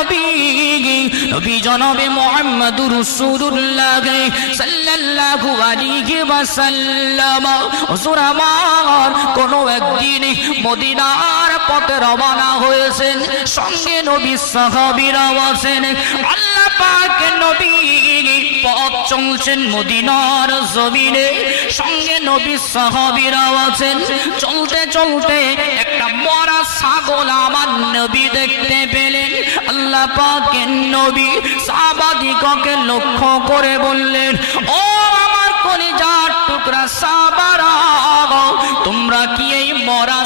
নবী নবী জনাবে মোহাম্মদুর রাসূলুল্লাহ সাল্লাল্লাহু আলাইহি ওয়াসাল্লাম। কোন একদিন মদিনার পথে রওনা হয়েছেন, সঙ্গে নবী আছেন। আল্লাহ পাক নবী পথ চলছেন মদিনার জমিনে, সঙ্গে নবী আছেন। চলতে চলতে একটা মরা ছাগল আমার নবী দেখতে পেলেন। আল্লাহ নবী সাহাবাদিগকে লক্ষ্য করে বললেন, ও আমার কলিজার টুকরা সাবারা তোমরা কি এই মরা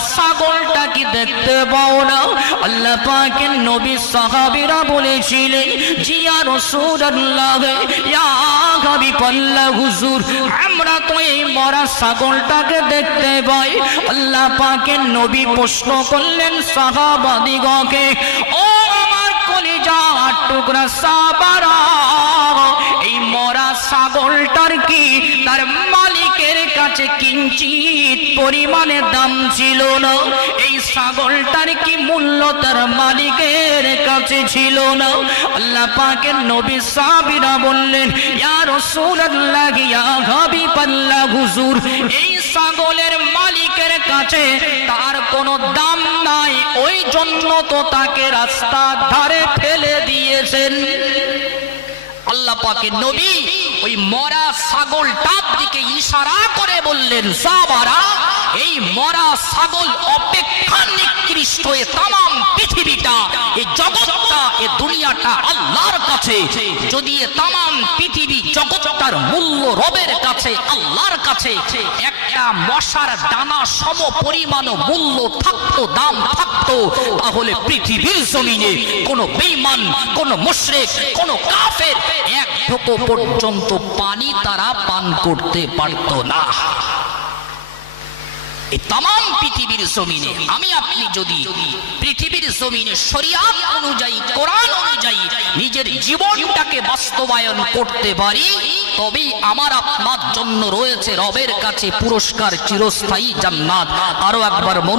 কি দেখতে পাও না? আল্লাহ নবী বলেছিলেন, জিয়া হুজুর, আমরা তো এই মরা দেখতে পাই। আল্লাহ নবী প্রশ্ন করলেন সাহাবাদিগকে, ও টুকরা সাবারা, এই মরা ছাগলটার কি? তার মালিকের কাছে কিঞ্চিত পরিমাণে দাম ছিল না। এই ছাগলটার কি মূল্য তার মালিকের কাছে ছিল না? আল্লাহ পাকের নবী সাবিরা বললেন, ইয়া রাসূলুল্লাহ, ইয়া হাবিবাল্লাহ, হুজুর, এই ছাগলের মালিকের কাছে তার কোনো দাম নাই। ওই জন্য তো তাকে রাস্তার ধারে ফেলে দিয়েছেন আল্লাহ পাকের নবী ওই মরা ছাগলটার দিকে ইশারা করে বললেন সাবারা এই মরা ছাগল অপেক্ষা নিকৃষ্ট এ তাম পৃথিবীটা এই জগৎটা, এ দুনিয়াটা আল্লাহর কাছে। যদি এ তাম পৃথিবী জগৎটার মূল্য রবের কাছে, আল্লাহর কাছে একটা মশার দানা সম পরিমাণ, মূল্য থাকতো, দাম থাকতো, তাহলে পৃথিবীর জমিনে কোন বেঈমান, কোন মুশরিক, কোন কাফের এক ঢোকো পর্যন্ত পানি তারা পান করতে পারত না। তাম পৃথিবীর জমিনে, আমি আপনি যদি পৃথিবীর জমিনে শরিয়াত অনুযায়ী, কোরআন অনুযায়ী নিজের জীবনটাকে বাস্তবায়ন করতে পারি তবেই আমার আপনার জন্য রয়েছে রবের কাছে পুরস্কার চিরস্থায়ী জান্নাত। আরও একবার মন